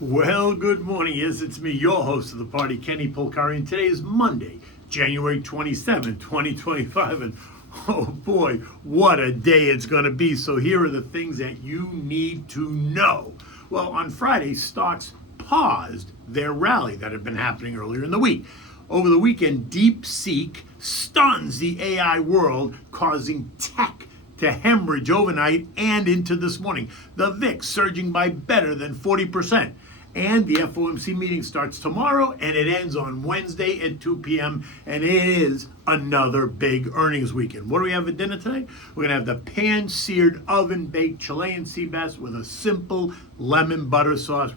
Well, good morning. Yes, it's me, your host of the party, Kenny Polcari, and today is Monday, January 27, 2025, and oh boy, what a day it's going to be. So here are the things that you need to know. Well, on Friday, stocks paused their rally that had been happening earlier in the week. Over the weekend, DeepSeek stuns the AI world, causing tech to hemorrhage overnight and into this morning. The VIX surging by better than 40%. And the FOMC meeting starts tomorrow and it ends on Wednesday at 2 p.m. And it is another big earnings weekend. What do we have for dinner today? We're going to have the pan-seared, oven-baked Chilean sea bass with a simple lemon butter sauce.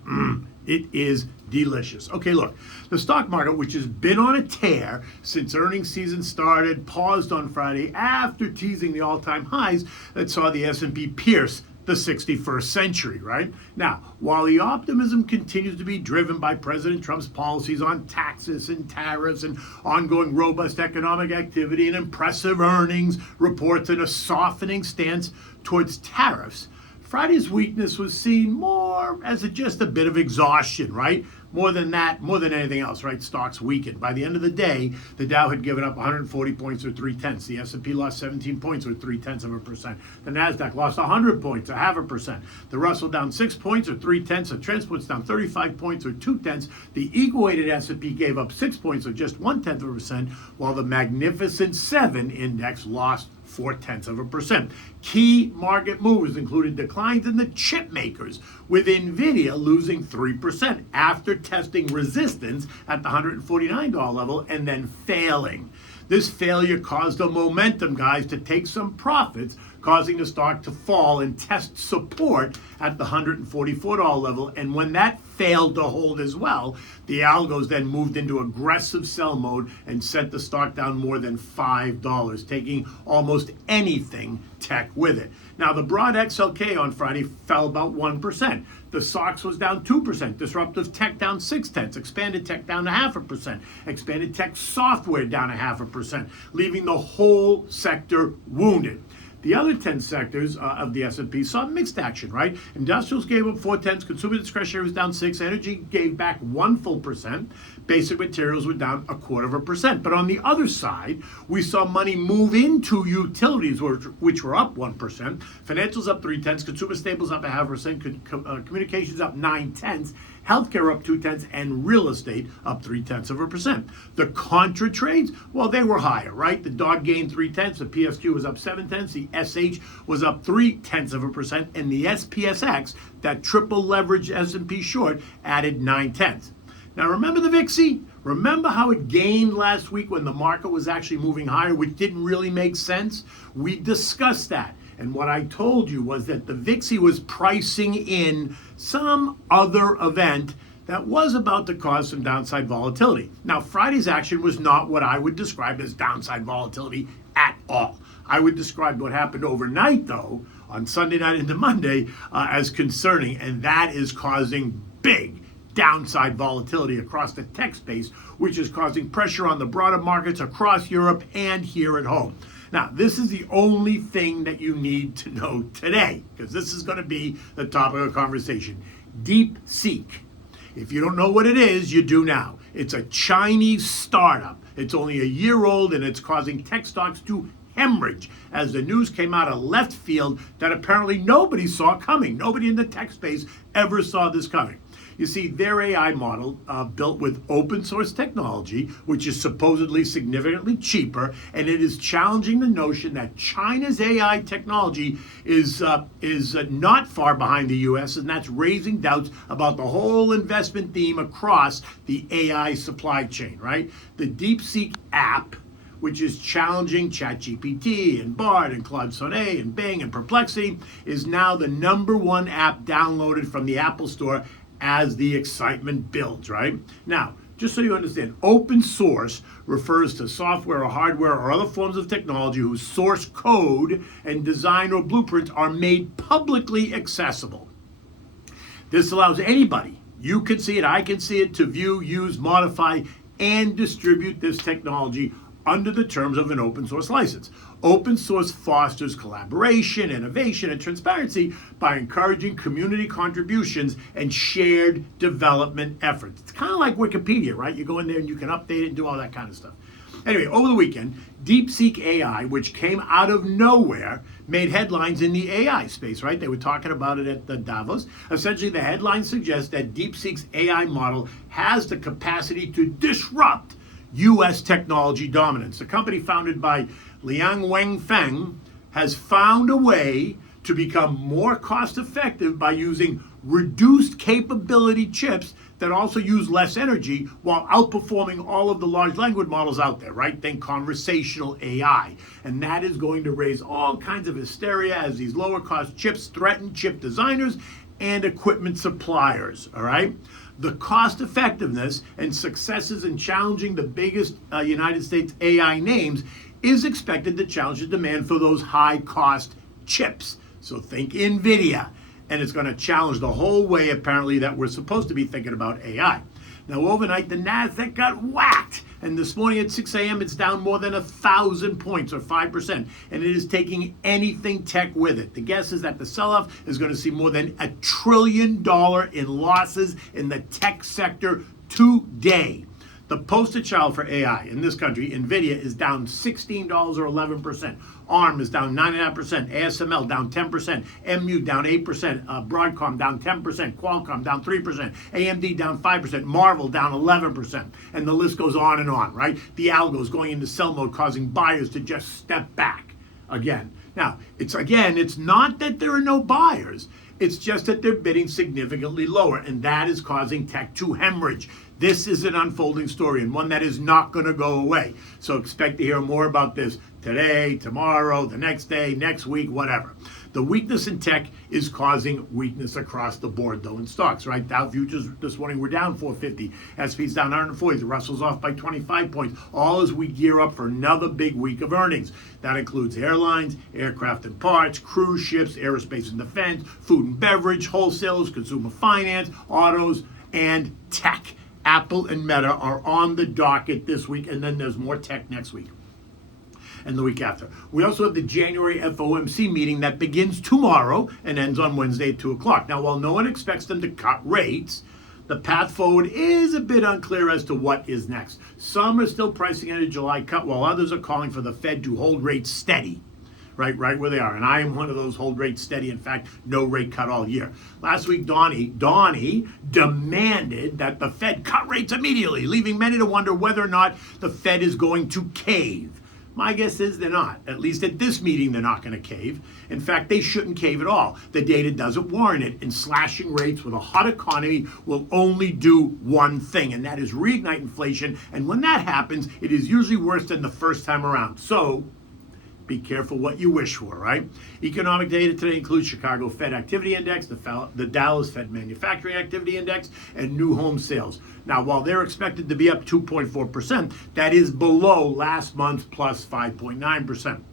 It is delicious. Okay, look, the stock market, which has been on a tear since earnings season started, paused on Friday after teasing the all-time highs that saw the S&P pierce the 61st century, right? Now, while the optimism continues to be driven by President Trump's policies on taxes and tariffs and ongoing robust economic activity and impressive earnings reports and a softening stance towards tariffs, Friday's weakness was seen more as just a bit of exhaustion, right? More than that, more than anything else, right? Stocks weakened. By the end of the day, the Dow had given up 140 points or 0.3. The S&P lost 17 points or 0.3%. The Nasdaq lost 100 points or 0.5%. The Russell down 6 points or 0.3. The Transport's down 35 points or 0.2. The equal-weighted S&P gave up 6 points or just 0.1%, while the Magnificent 7 index lost 0.4%. Key market movers included declines in the chip makers, with Nvidia losing 3% after testing resistance at the $149 level and then failing. This failure caused the momentum guys to take some profits, causing the stock to fall and test support at the $144 level. And when that failed to hold as well, the algos then moved into aggressive sell mode and sent the stock down more than $5, taking almost anything tech with it. Now, the broad XLK on Friday fell about 1%. The SOX was down 2%. Disruptive tech down 0.6. Expanded tech down 0.5%. Expanded tech software down 0.5%, leaving the whole sector wounded. The other 10 sectors of the S&P saw mixed action, right? Industrials gave up 0.4, consumer discretionary was down 6, energy gave back 1 full percent, basic materials were down 0.25%. But on the other side, we saw money move into utilities, which were up 1%, financials up 0.3, consumer staples up 0.5%, communications up 0.9, healthcare up 0.2, and real estate up 0.3%. The contra trades, well, they were higher, right? The DOG gained 0.3, the PSQ was up 0.7, the SH was up 0.3%, and the SPSX, that triple leveraged S&P short, added 0.9. Now remember the VIXY? Remember how it gained last week when the market was actually moving higher, which didn't really make sense? We discussed that. And what I told you was that the VIXY was pricing in some other event that was about to cause some downside volatility. Now, Friday's action was not what I would describe as downside volatility at all. I would describe what happened overnight, though, on Sunday night into Monday, as concerning, and that is causing big downside volatility across the tech space, which is causing pressure on the broader markets across Europe and here at home. Now, this is the only thing that you need to know today, because this is going to be the topic of conversation. DeepSeek. If you don't know what it is, you do now. It's a Chinese startup. It's only a year old, and it's causing tech stocks to hemorrhage as the news came out of left field that apparently nobody saw coming. Nobody in the tech space ever saw this coming. You see, their AI model, built with open source technology, which is supposedly significantly cheaper, and it is challenging the notion that China's AI technology is not far behind the U.S., and that's raising doubts about the whole investment theme across the AI supply chain, right? The DeepSeek app, which is challenging ChatGPT and Bard and Claude Sonnet and Bing and Perplexity, is now the #1 app downloaded from the Apple Store as the excitement builds, right? Now, just so you understand, open source refers to software or hardware or other forms of technology whose source code and design or blueprints are made publicly accessible. This allows anybody, you can see it, I can see it, to view, use, modify, and distribute this technology under the terms of an open source license. Open source fosters collaboration, innovation, and transparency by encouraging community contributions and shared development efforts. It's kind of like Wikipedia, right? You go in there and you can update it and do all that kind of stuff. Anyway, over the weekend, DeepSeek AI, which came out of nowhere, made headlines in the AI space, right? They were talking about it at the Davos. Essentially, the headlines suggest that DeepSeek's AI model has the capacity to disrupt U.S. technology dominance. The company, founded by Liang Wenfeng, has found a way to become more cost-effective by using reduced capability chips that also use less energy while outperforming all of the large language models out there, right? Think conversational AI. And that is going to raise all kinds of hysteria as these lower cost chips threaten chip designers and equipment suppliers, all right? The cost effectiveness and successes in challenging the biggest United States AI names is expected to challenge the demand for those high cost chips. So think Nvidia. And it's going to challenge the whole way, apparently, that we're supposed to be thinking about AI. Now, overnight, the Nasdaq got whacked. And this morning at 6 a.m., it's down more than 1,000 points, or 5%. And it is taking anything tech with it. The guess is that the sell-off is going to see more than $1 trillion in losses in the tech sector today. The poster child for AI in this country, Nvidia, is down $16 or 11%. ARM is down 9.5%. ASML down 10%. MU down 8%. Broadcom down 10%. Qualcomm down 3%. AMD down 5%. Marvel down 11%. And the list goes on, right? The algos going into sell mode, causing buyers to just step back again. Now, it's not that there are no buyers. It's just that they're bidding significantly lower, and that is causing tech to hemorrhage. This is an unfolding story, and one that is not going to go away. So expect to hear more about this today, tomorrow, the next day, next week, whatever. The weakness in tech is causing weakness across the board, though, in stocks, right? Dow futures this morning were down 450. S&P's down 140. The Russell's off by 25 points, all as we gear up for another big week of earnings. That includes airlines, aircraft and parts, cruise ships, aerospace and defense, food and beverage, wholesalers, consumer finance, autos, and tech. Apple and Meta are on the docket this week, and then there's more tech next week and the week after. We also have the January FOMC meeting that begins tomorrow and ends on Wednesday at 2 o'clock. Now, while no one expects them to cut rates, the path forward is a bit unclear as to what is next. Some are still pricing in a July cut, while others are calling for the Fed to hold rates steady. Right where they are. And I am one of those hold rates steady. In fact, no rate cut all year. Last week, Donnie demanded that the Fed cut rates immediately, leaving many to wonder whether or not the Fed is going to cave. My guess is they're not. At least at this meeting, they're not going to cave. In fact, they shouldn't cave at all. The data doesn't warrant it, and slashing rates with a hot economy will only do one thing, and that is reignite inflation. And when that happens, it is usually worse than the first time around. So, be careful what you wish for, right? Economic data today includes Chicago Fed Activity Index, the Dallas Fed Manufacturing Activity Index, and new home sales. Now, while they're expected to be up 2.4%, that is below last month's plus 5.9%.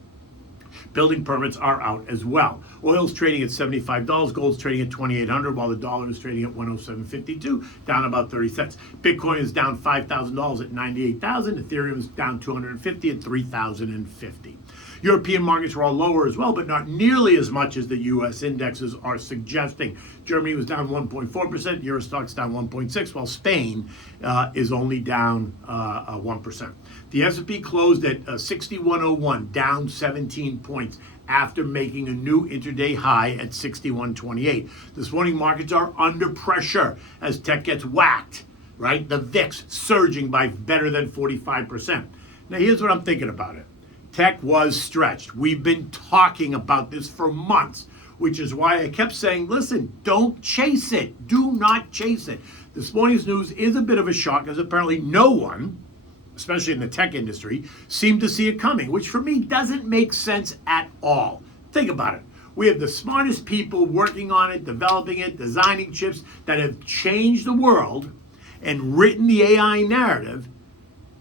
Building permits are out as well. Oil's trading at $75, gold's trading at $2,800, while the dollar is trading at 107.52, down about 30 cents. Bitcoin is down $5,000 at 98,000. Ethereum is down 250 at 3,050. European markets were all lower as well, but not nearly as much as the U.S. indexes are suggesting. Germany was down 1.4%, Euro Stoxx down 1.6%, while Spain is only down 1%. The S&P closed at 6101, down 17 points after making a new intraday high at 6128. This morning, markets are under pressure as tech gets whacked, right? The VIX surging by better than 45%. Now, here's what I'm thinking about it. Tech was stretched. We've been talking about this for months, which is why I kept saying, listen, don't chase it. Do not chase it. This morning's news is a bit of a shock, as apparently no one, especially in the tech industry, seemed to see it coming, which for me doesn't make sense at all. Think about it. We have the smartest people working on it, developing it, designing chips that have changed the world and written the AI narrative.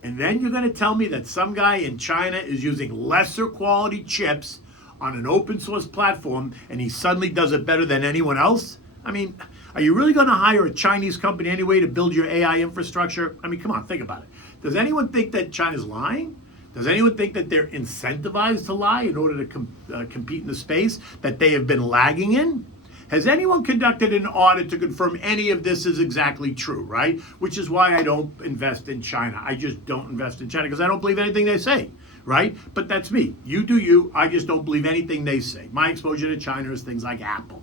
And then you're going to tell me that some guy in China is using lesser quality chips on an open source platform and he suddenly does it better than anyone else? I mean, are you really going to hire a Chinese company anyway to build your AI infrastructure? I mean, come on, think about it. Does anyone think that China's lying? Does anyone think that they're incentivized to lie in order to compete in the space that they have been lagging in? Has anyone conducted an audit to confirm any of this is exactly true, right? Which is why I don't invest in China. I just don't invest in China because I don't believe anything they say, right? But that's me. You do you. I just don't believe anything they say. My exposure to China is things like Apple.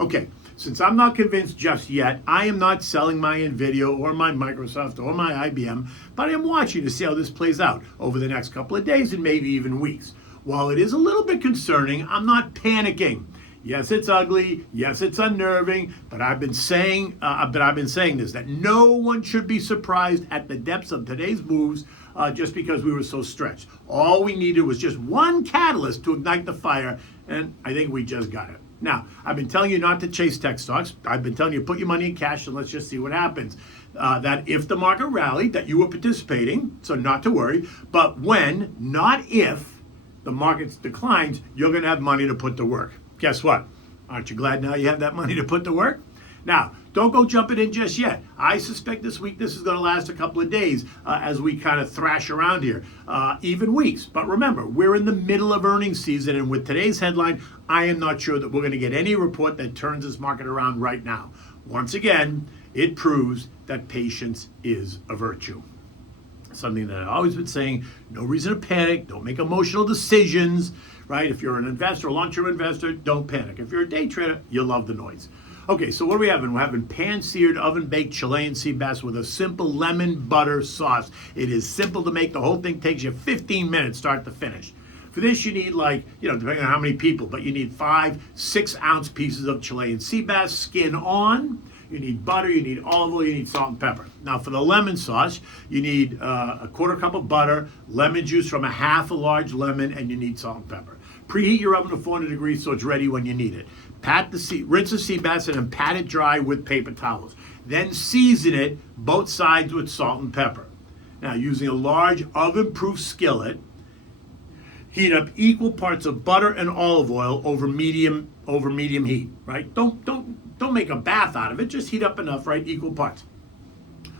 Okay, since I'm not convinced just yet, I am not selling my Nvidia or my Microsoft or my IBM, but I am watching to see how this plays out over the next couple of days and maybe even weeks. While it is a little bit concerning, I'm not panicking. Yes, it's ugly. Yes, it's unnerving. But I've been saying this, that no one should be surprised at the depths of today's moves just because we were so stretched. All we needed was just one catalyst to ignite the fire, and I think we just got it. Now, I've been telling you not to chase tech stocks. I've been telling you put your money in cash and let's just see what happens. That if the market rallied, that you were participating, so not to worry. But when, not if, the market declines, you're going to have money to put to work. Guess what? Aren't you glad now you have that money to put to work? Now, don't go jumping in just yet. I suspect this weakness is going to last a couple of days as we kind of thrash around here, even weeks. But remember, we're in the middle of earnings season, and with today's headline, I am not sure that we're going to get any report that turns this market around right now. Once again, it proves that patience is a virtue. Something that I've always been saying, no reason to panic, don't make emotional decisions, right? If you're an investor, a long-term investor, don't panic. If you're a day trader, you'll love the noise. Okay, so what are we having? We're having pan-seared, oven-baked Chilean sea bass with a simple lemon butter sauce. It is simple to make. The whole thing takes you 15 minutes start to finish. For this, you need depending on how many people, but you need 5 6-ounce pieces of Chilean sea bass, skin on. You need butter, you need olive oil, you need salt and pepper. Now for the lemon sauce, you need a 1/4 cup of butter, lemon juice from a large lemon, and you need salt and pepper. Preheat your oven to 400 degrees so it's ready when you need it. Rinse the sea bass and then pat it dry with paper towels. Then season it both sides with salt and pepper. Now using a large oven-proof skillet, heat up equal parts of butter and olive oil over medium heat, right? Don't make a bath out of it, just heat up enough, right? Equal parts.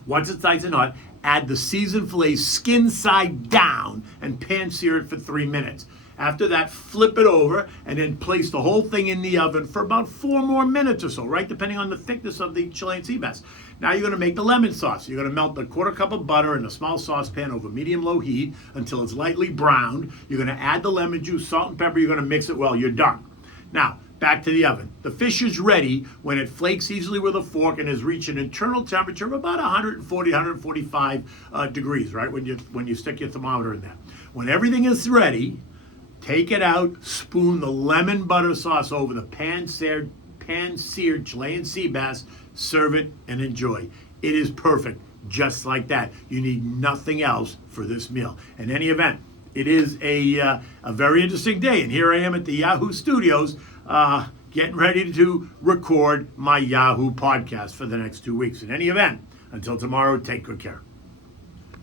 Once it's nice and hot, add the seasoned filet skin side down and pan sear it for 3 minutes. After that, flip it over and then place the whole thing in the oven for about 4 more minutes or so, right? Depending on the thickness of the Chilean sea bass. Now you're going to make the lemon sauce. You're going to melt a 1/4 cup of butter in a small saucepan over medium-low heat until it's lightly browned. You're going to add the lemon juice, salt and pepper. You're going to mix it well. You're done. Now, back to the oven. The fish is ready when it flakes easily with a fork and has reached an internal temperature of about 140, 145 degrees, right? When you stick your thermometer in there. When everything is ready, take it out, spoon the lemon butter sauce over the pan-seared Chilean sea bass, serve it, and enjoy. It is perfect, just like that. You need nothing else for this meal. In any event, it is a very interesting day, and here I am at the Yahoo Studios getting ready to record my Yahoo podcast for the next 2 weeks. In any event, until tomorrow, take good care.